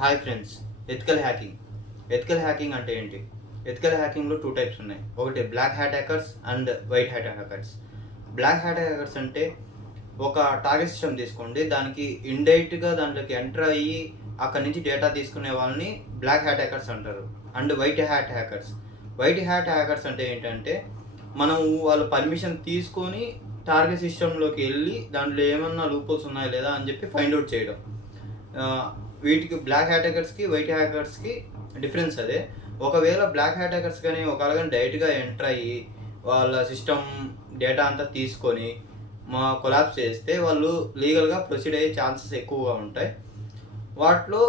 Hi friends. Ethical hacking. Ethical hacking అంటే ఏంటి? Ethical హ్యాకింగ్లో 2 టైప్స్ ఉన్నాయి. ఒకటి black hat hackers and white hat hackers. Black hat hackers అంటే ఒక టార్గెట్ సిస్టమ్ తీసుకోండి, దానికి ఇండైరెక్ట్గా దాంట్లోకి ఎంటర్ అయ్యి అక్కడి నుంచి డేటా తీసుకునే వాళ్ళని బ్లాక్ హ్యాట్ హ్యాకర్స్ అంటారు. And white hat hackers. White hat hackers అంటే ఏంటంటే మనం వాళ్ళ పర్మిషన్ తీసుకొని టార్గెట్ సిస్టంలోకి వెళ్ళి దాంట్లో ఏమన్నా లూపోల్స్ ఉన్నాయా లేదా అని చెప్పి ఫైండ్ అవుట్ చేయడం. వీటికి బ్లాక్ హ్యాట్ హ్యాకర్స్కి వైట్ హ్యాకర్స్కి డిఫరెన్స్ అదే. ఒకవేళ బ్లాక్ హ్యాట్ హ్యాకర్స్ కానీ ఒకవేళ డైరెక్ట్గా ఎంటర్ అయ్యి వాళ్ళ సిస్టమ్ డేటా అంతా తీసుకొని కొలాప్స్ చేస్తే వాళ్ళు లీగల్గా ప్రొసీడ్ అయ్యే ఛాన్సెస్ ఎక్కువగా ఉంటాయి. వాటిలో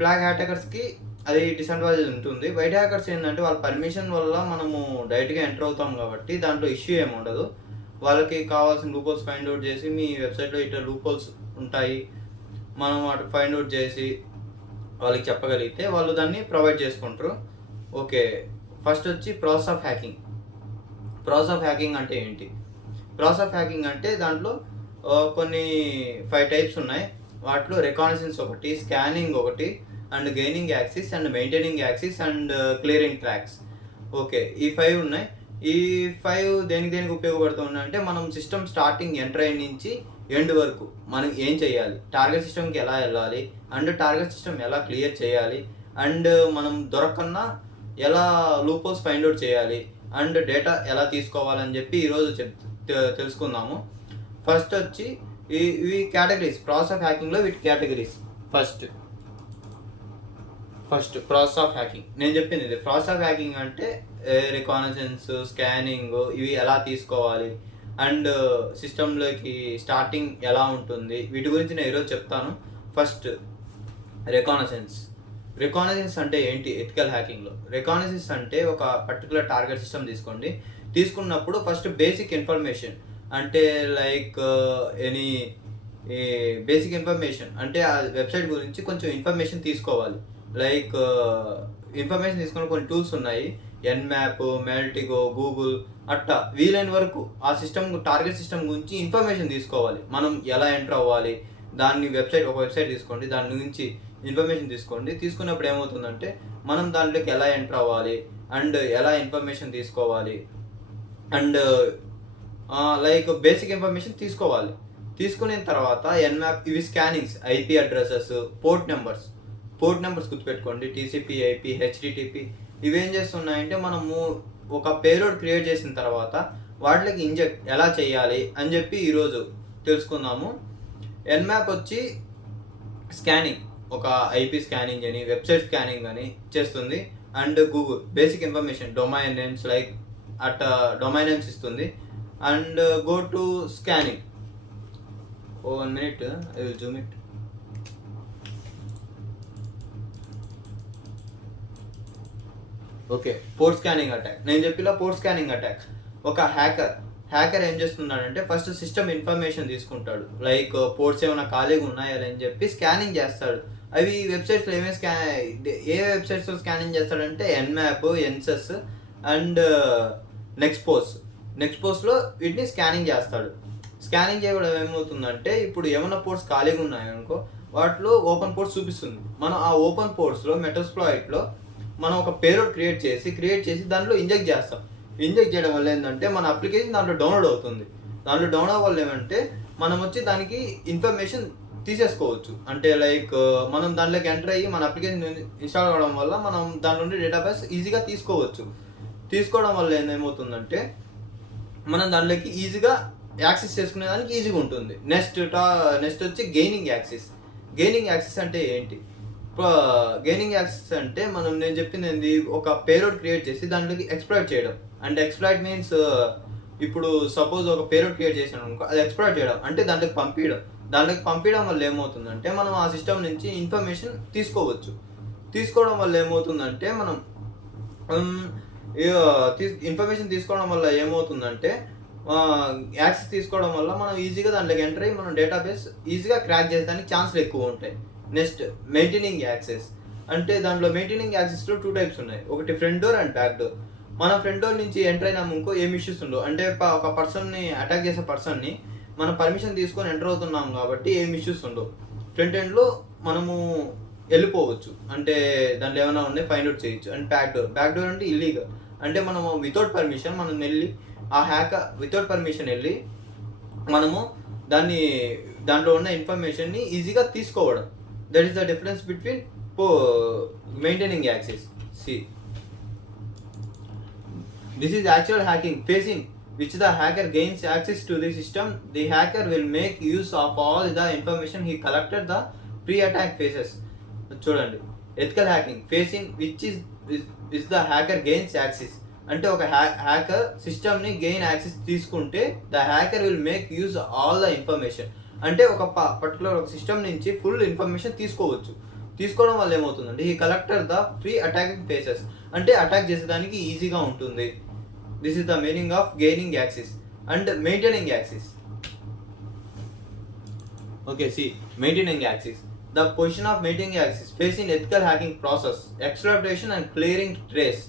బ్లాక్ హ్యాట్ హ్యాకర్స్కి అది డిసడ్వాంటేజ్ ఉంటుంది. వైట్ హ్యాకర్స్ ఏంటంటే వాళ్ళ పర్మిషన్ వల్ల మనము డైరెక్ట్గా ఎంటర్ అవుతాం కాబట్టి దాంట్లో ఇష్యూ ఏమి ఉండదు. వాళ్ళకి కావాల్సిన లూపోల్స్ ఫైండ్ అవుట్ చేసి మీ వెబ్సైట్లో ఇట్లా లూపోల్స్ ఉంటాయి, మనం వాటి ఫైండ్ అవుట్ చేసి వాళ్ళకి చెప్పగలిగితే వాళ్ళు దాన్ని ప్రొవైడ్ చేసుకుంటారు. ఓకే, ఫస్ట్ వచ్చి process of hacking. Process of hacking అంటే ఏంటి? ప్రాసెస్ ఆఫ్ హ్యాకింగ్ అంటే దాంట్లో కొన్ని 5 టైప్స్ ఉన్నాయి. వాటిలో రికానసెన్స్ ఒకటి, స్కానింగ్ ఒకటి, and gaining axis, and maintaining axis, and clearing tracks. Okay, ఈ 5 ఉన్నాయి. ఈ 5 దేనికి ఉపయోగపడుతున్నాయి అంటే మనం సిస్టమ్ స్టార్టింగ్ ఎంటర్ అయిన నుంచి ఎండ్ వరకు మనం ఏం చేయాలి, టార్గెట్ సిస్టమ్కి ఎలా వెళ్ళాలి, అండ్ టార్గెట్ సిస్టమ్ ఎలా క్లియర్ చేయాలి, అండ్ మనం దొరకన్నా ఎలా లూపోల్స్ ఫైండ్ అవుట్ చేయాలి, అండ్ డేటా ఎలా తీసుకోవాలని చెప్పి ఈరోజు తెలుసుకుందాము. ఫస్ట్ వచ్చి ఇవి కేటగిరీస్. ప్రాసెస్ ఆఫ్ హ్యాకింగ్లో వీటి categories. First process of hacking నేను చెప్పింది ఇది. ప్రాసెస్ ఆఫ్ హ్యాకింగ్ అంటే రికానసెన్స్, స్కానింగ్ ఇవి ఎలా తీసుకోవాలి, అండ్ సిస్టంలోకి స్టార్టింగ్ ఎలా ఉంటుంది, వీటి గురించి నేను ఈరోజు చెప్తాను. ఫస్ట్ రికానసెన్స్. రికానసెన్స్ అంటే ఏంటి ఎథికల్ హ్యాకింగ్లో? రికానసెన్స్ అంటే ఒక పర్టికులర్ టార్గెట్ సిస్టమ్ తీసుకున్నప్పుడు ఫస్ట్ బేసిక్ ఇన్ఫర్మేషన్ అంటే లైక్ ఎనీ బేసిక్ ఇన్ఫర్మేషన్ అంటే ఆ వెబ్సైట్ గురించి కొంచెం ఇన్ఫర్మేషన్ తీసుకోవాలి. లైక్ ఇన్ఫర్మేషన్ తీసుకున్న కొన్ని టూల్స్ ఉన్నాయి, ఎన్మ్యాప్, మెల్టిగో, గూగుల్, అట్టా వీలైన వరకు ఆ సిస్టమ్ టార్గెట్ సిస్టమ్ గురించి ఇన్ఫర్మేషన్ తీసుకోవాలి. మనం ఎలా ఎంటర్ అవ్వాలి, దాన్ని ఒక వెబ్సైట్ తీసుకోండి, దాని గురించి ఇన్ఫర్మేషన్ తీసుకోండి. తీసుకున్నప్పుడు ఏమవుతుందంటే మనం దాంట్లోకి ఎలా ఎంటర్ అవ్వాలి అండ్ ఎలా ఇన్ఫర్మేషన్ తీసుకోవాలి అండ్ లైక్ బేసిక్ ఇన్ఫర్మేషన్ తీసుకోవాలి. తీసుకున్న తర్వాత ఎన్మ్యాప్, ఇవి scannings, IP addresses, port numbers గుర్తుపెట్టుకోండి, టీసీపీ, ఐపీ, హెచ్డిటిపి. ఇవేం చేస్తున్నాయంటే మనము ఒక పేలోడ్ క్రియేట్ చేసిన తర్వాత వాటికి ఇంజెక్ట్ ఎలా చేయాలి అని చెప్పి ఈరోజు తెలుసుకుందాము. ఎన్మ్యాప్ వచ్చి స్కానింగ్, ఒక ఐపీ స్కానింగ్ అని, వెబ్సైట్ స్కానింగ్ అని చేస్తుంది. And Google basic information, domain names like at domain names ఇస్తుంది. And go to scanning. 1 minute, I will zoom it. Okay, port scanning attack. నేను చెప్పిలా పోర్ట్ స్కానింగ్ అటాక్. ఒక hacker ఏం చేస్తున్నాడంటే first system information తీసుకుంటాడు, like ports ఏమైనా ఖాళీగా ఉన్నాయా అని చెప్పి స్కానింగ్ చేస్తాడు. అవి వెబ్సైట్స్లో ఏ వెబ్సైట్స్లో స్కానింగ్ చేస్తాడంటే ఎన్మ్యాప్, ఎన్సెస్ అండ్ నెక్స్పోస్లో వీటిని స్కానింగ్ చేస్తాడు. స్కానింగ్ చేయడం ఏమవుతుందంటే ఇప్పుడు ఏమైనా పోర్ట్స్ ఖాళీగా ఉన్నాయనుకో వాటిలో ఓపెన్ పోర్ట్స్ చూపిస్తుంది. మనం ఆ ఓపెన్ పోర్ట్స్లో మెటాస్ప్లాయిట్లో మనం ఒక పేలోడ్ క్రియేట్ చేసి దాంట్లో ఇంజెక్ట్ చేస్తాం. ఇంజెక్ట్ చేయడం వల్ల ఏంటంటే మన అప్లికేషన్ దాంట్లో డౌన్లోడ్ అవుతుంది. దాంట్లో డౌన్లోడ్ వల్ల ఏమంటే మనం వచ్చి దానికి ఇన్ఫర్మేషన్ తీసేసుకోవచ్చు. అంటే లైక్ మనం దాంట్లోకి ఎంటర్ అయ్యి మన అప్లికేషన్ ఇన్స్టాల్ అవ్వడం వల్ల మనం దాని నుండి డేటాబేస్ ఈజీగా తీసుకోవడం వల్ల ఏమవుతుందంటే మనం దాంట్లోకి ఈజీగా యాక్సెస్ చేసుకునేదానికి ఈజీగా ఉంటుంది. నెక్స్ట్ వచ్చి గెయినింగ్ యాక్సెస్ అంటే ఏంటి? గెయినింగ్ యాక్సెస్ అంటే నేను చెప్పింది ఏంటి, ఒక పేలోడ్ క్రియేట్ చేసి దాంట్లోకి ఎక్స్ప్లాయిట్ చేయడం. అంటే ఎక్స్ప్లాయిట్ మీన్స్ ఇప్పుడు సపోజ్ ఒక పేలోడ్ క్రియేట్ చేసాను అనుకో, అది ఎక్స్ప్లాయిట్ చేయడం అంటే దాంట్లోకి పంపించడం వల్ల ఏమవుతుందంటే మనం ఆ సిస్టమ్ నుంచి ఇన్ఫర్మేషన్ తీసుకోవడం వల్ల ఏమవుతుందంటే మనం ఇన్ఫర్మేషన్ తీసుకోవడం వల్ల ఏమవుతుందంటే యాక్సెస్ తీసుకోవడం వల్ల మనం ఈజీగా దాంట్లోకి ఎంటర్ అయ్యి మనం డేటాబేస్ ఈజీగా క్రాక్ చేసేదానికి ఛాన్స్లు ఎక్కువ ఉంటాయి. Next maintaining access. అంటే దాంట్లో మెయింటైనింగ్ యాక్సెస్లో 2 టైప్స్ ఉన్నాయి, ఒకటి front door and back door. మన ఫ్రంట్ డోర్ నుంచి ఎంటర్ అయినాము ఇంకో ఏం ఇష్యూస్ ఉండవు. అంటే ఒక పర్సన్ని అటాక్ చేసే పర్సన్ని మనం పర్మిషన్ తీసుకొని ఎంటర్ అవుతున్నాం కాబట్టి ఏం ఇష్యూస్ ఉండవు. ఫ్రంట్ ఎండ్లో మనము వెళ్ళిపోవచ్చు, అంటే దాంట్లో ఏమైనా ఉన్నాయి ఫైండ్ అవుట్ చేయొచ్చు. అండ్ బ్యాక్ డోర్ అంటే ఇల్లీగల్, అంటే మనము వితౌట్ పర్మిషన్ మనం వెళ్ళి ఆ వితౌట్ పర్మిషన్ వెళ్ళి మనము దాంట్లో ఉన్న ఇన్ఫర్మేషన్ని ఈజీగా తీసుకోవడం. That is the difference between maintaining access. See this is actual hacking facing which the hacker gains access to the system. The hacker will make use of all the information he collected the pre-attack phases. చూడండి, ethical hacking facing which is the hacker gains access, అంటే ఒక hacker సిస్టమ్ని gain access తీసుకుంటే the hacker will make use all the information, అంటే ఒక particular ఒక system నుంచి full information తీసుకోవడం వల్ల ఏమవుతుందంటే ఈ collector the pre attacking faces, అంటే అటాక్ చేసేదానికి ఈజీగా ఉంటుంది. This is the meaning of gaining access and maintaining access. Okay, see, maintaining access. The position of maintaining access facing ethical hacking process, exploitation and clearing trace.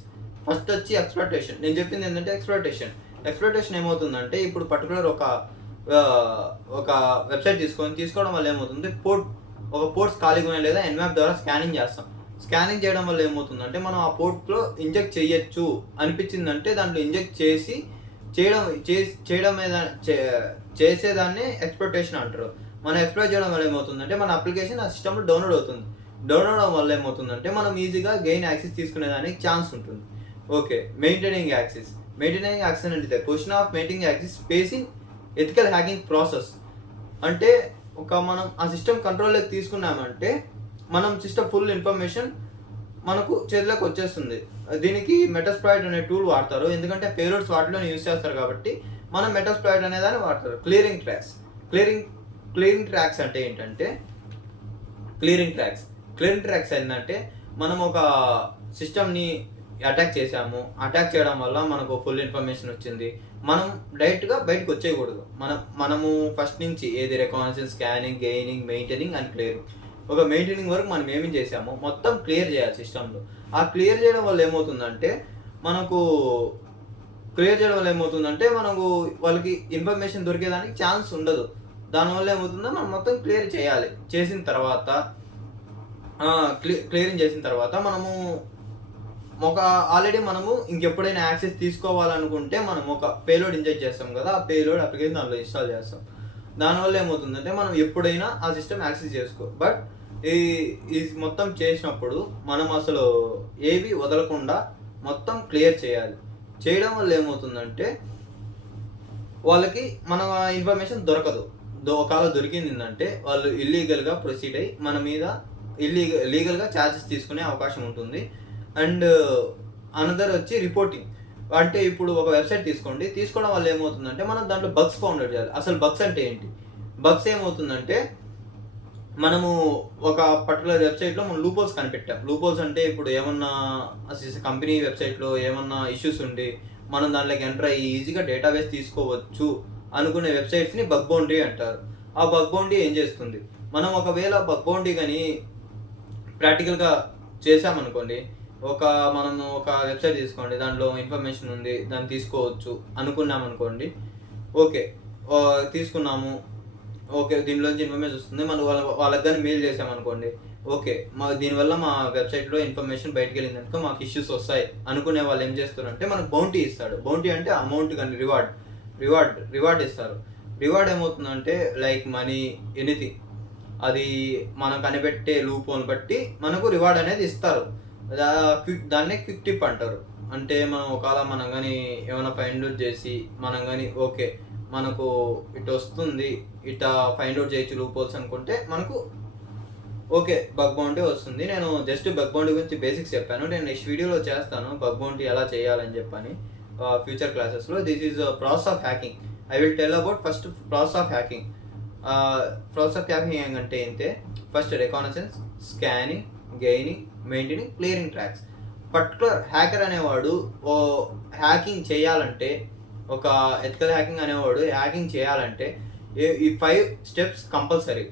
First వచ్చి exploitation. నేను చెప్పింది ఏంటంటే exploitation ఏమవుతుందంటే ఇప్పుడు particular ఒక website తీసుకోవడం వల్ల ఏమవుతుంది, పోర్ట్స్ ఖాళీగా ఉన్నాయి లేదా ఎన్మ్యాప్ ద్వారా స్కానింగ్ చేయడం వల్ల ఏమవుతుందంటే మనం ఆ పోర్ట్లో ఇంజెక్ట్ చేయొచ్చు అనిపించిందంటే దాంట్లో ఇంజెక్ట్ చేసేదాన్ని ఎక్స్ప్లాయిటేషన్ అంటారు. మనం ఎక్స్ప్లోర్ చేయడం వల్ల ఏమవుతుందంటే మన అప్లికేషన్ ఆ సిస్టంలో డౌన్లోడ్ అవడం వల్ల ఏమవుతుందంటే మనం ఈజీగా గెయిన్ యాక్సెస్ తీసుకునేదానికి ఛాన్స్ ఉంటుంది. ఓకే, మెయింటైనింగ్ యాక్సెస్ అంటే question of maintaining access facing ethical hacking process, అంటే మనం ఆ సిస్టమ్ కంట్రోల్లోకి తీసుకున్నామంటే మనం సిస్టమ్ ఫుల్ ఇన్ఫర్మేషన్ మనకు చేతిలోకి వచ్చేస్తుంది. దీనికి మెటాస్ప్లాయిట్ అనే టూల్ వాడతారు, ఎందుకంటే పేలోడ్స్ వాటిలోనే యూజ్ చేస్తారు కాబట్టి మనం మెటాస్ప్లాయిట్ అనే దాన్ని వాడతారు. క్లియరింగ్ ట్రాక్స్ అంటే ఏంటంటే క్లియరింగ్ ట్రాక్స్ ఏంటంటే మనం ఒక సిస్టమ్ని అటాక్ చేయడం వల్ల మనకు ఫుల్ ఇన్ఫర్మేషన్ వచ్చింది, మనం డైరెక్ట్గా బయటకు వచ్చేయకూడదు. మనము ఫస్ట్ నుంచి ఏది recognition, scanning, gaining, maintaining and clearing, ఒక మెయింటైనింగ్ వరకు మనం ఏమి చేసామో మొత్తం క్లియర్ చేయాలి సిస్టంలో. ఆ క్లియర్ చేయడం వల్ల ఏమవుతుందంటే మనకు వాళ్ళకి ఇన్ఫర్మేషన్ దొరికేదానికి ఛాన్స్ ఉండదు. దానివల్ల ఏమవుతుందో మనం మొత్తం క్లియర్ చేయాలి. క్లియరింగ్ చేసిన తర్వాత మనము ఆల్రెడీ మనము ఇంకెప్పుడైనా యాక్సెస్ తీసుకోవాలనుకుంటే మనం ఒక పేలోడ్ ఇంజెక్ట్ చేస్తాం కదా, ఆ పేలోడ్ అప్లికేషన్ దాంట్లో ఇన్స్టాల్ చేస్తాం. దానివల్ల ఏమవుతుందంటే మనం ఎప్పుడైనా ఆ సిస్టమ్ యాక్సెస్ చేసుకో. బట్ ఈ మొత్తం చేసినప్పుడు మనం అసలు ఏవి వదలకుండా మొత్తం క్లియర్ చేయడం వల్ల ఏమవుతుందంటే వాళ్ళకి మన ఇన్ఫర్మేషన్ దొరకదు. ఒకవేళ దొరికిందంటే వాళ్ళు ఇల్లీగల్గా ప్రొసీడ్ అయ్యి మన మీద లీగల్గా ఛార్జెస్ తీసుకునే అవకాశం ఉంటుంది. అండ్ అనదర్ వచ్చి రిపోర్టింగ్, అంటే ఇప్పుడు ఒక వెబ్సైట్ తీసుకోవడం వల్ల ఏమవుతుందంటే మనం దాంట్లో బగ్స్ ఫౌండ్ చేయాలి. అసలు బగ్స్ అంటే ఏంటి? బగ్స్ ఏమవుతుందంటే మనము ఒక పర్టికులర్ వెబ్సైట్లో మనం లూపోల్స్ కనిపెట్టాం. లూపోల్స్ అంటే ఇప్పుడు ఏమన్నా కంపెనీ వెబ్సైట్లో ఏమన్నా ఇష్యూస్ ఉండి మనం దాంట్లోకి ఎంటర్ అయ్యి ఈజీగా డేటాబేస్ తీసుకోవచ్చు అనుకునే వెబ్సైట్స్ని బగ్ బౌండరీ అంటారు. ఆ బగ్ బౌండరీ ఏం చేస్తుంది, మనం ఒకవేళ బగ్ బౌండరీ కానీ ప్రాక్టికల్గా చేసామనుకోండి, మనము ఒక వెబ్సైట్ తీసుకోండి, దాంట్లో ఇన్ఫర్మేషన్ ఉంది, దాన్ని తీసుకోవచ్చు అనుకున్నామనుకోండి. ఓకే, తీసుకున్నాము, ఓకే దీనిలోంచి ఇన్ఫర్మేషన్ వస్తుంది, మనం వాళ్ళకి కానీ మెయిల్ చేసామనుకోండి, ఓకే దీనివల్ల మా వెబ్సైట్లో ఇన్ఫర్మేషన్ బయటకు వెళ్ళిందనుకో మాకు ఇష్యూస్ వస్తాయి అనుకునే వాళ్ళు ఏం చేస్తారంటే మనకు బౌంటీ ఇస్తాడు. బౌంటీ అంటే అమౌంట్ కానీ రివార్డ్ ఇస్తారు. రివార్డ్ ఏమవుతుందంటే లైక్ మనీ, ఎనీథింగ్, అది మనం కనిపెట్టే లూప్ని బట్టి మనకు రివార్డ్ అనేది ఇస్తారు. దాన్నే క్విక్ టిప్ అంటారు. అంటే మనం కానీ ఏమైనా ఫైండ్ అవుట్ చేసి మనం కానీ ఓకే మనకు ఇటు వస్తుంది, ఇట్లా ఫైండ్ అవుట్ చేయొచ్చు లూప్ హోల్స్ అనుకుంటే మనకు ఓకే బగ్ బౌంటీ వస్తుంది. నేను జస్ట్ బగ్ బౌంటీ గురించి బేసిక్స్ చెప్పాను. నేను నెక్స్ట్ వీడియోలో చేస్తాను బగ్ బౌంటీ ఎలా చేయాలని చెప్పని ఫ్యూచర్ క్లాసెస్లో. This is process of hacking. I will tell about first process of hacking. ఏంటంటే ఏంటే first recognition, scanning, gaining, maintaining, clearing tracks. Particular hacker అనేవాడు హ్యాకింగ్ చేయాలంటే, ఒక ఎథికల్ హ్యాకింగ్ చేయాలంటే ఈ 5 స్టెప్స్ కంపల్సరీ.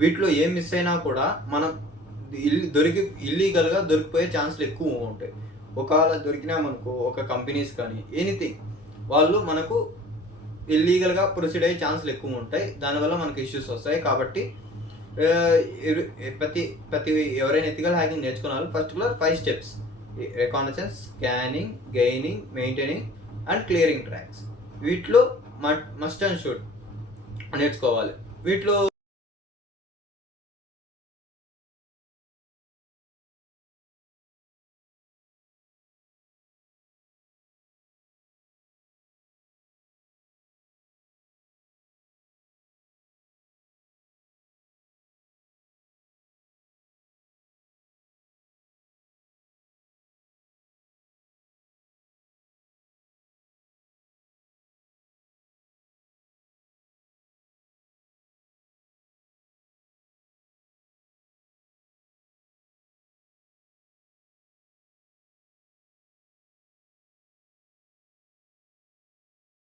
వీటిలో ఏం మిస్ అయినా కూడా మనం ఇల్లీగల్గా దొరికిపోయే ఛాన్సులు ఎక్కువ ఉంటాయి. ఒకవేళ దొరికినామనుకో ఒక కంపెనీస్ కానీ ఎనీథింగ్ వాళ్ళు మనకు ఇల్లీగల్గా ప్రొసీడ్ అయ్యే ఛాన్సులు ఎక్కువ ఉంటాయి. దానివల్ల మనకు ఇష్యూస్ వస్తాయి. కాబట్టి ప్రతి ప్రతి ఎవరైనా ఎథికల్ హ్యాకింగ్ నేర్చుకున్న వాళ్ళు particular 5 steps: reconnaissance, scanning, gaining, maintaining and clearing tracks. వీటిలో మస్ట్ అండ్ షుడ్ నేర్చుకోవాలి. వీటిలో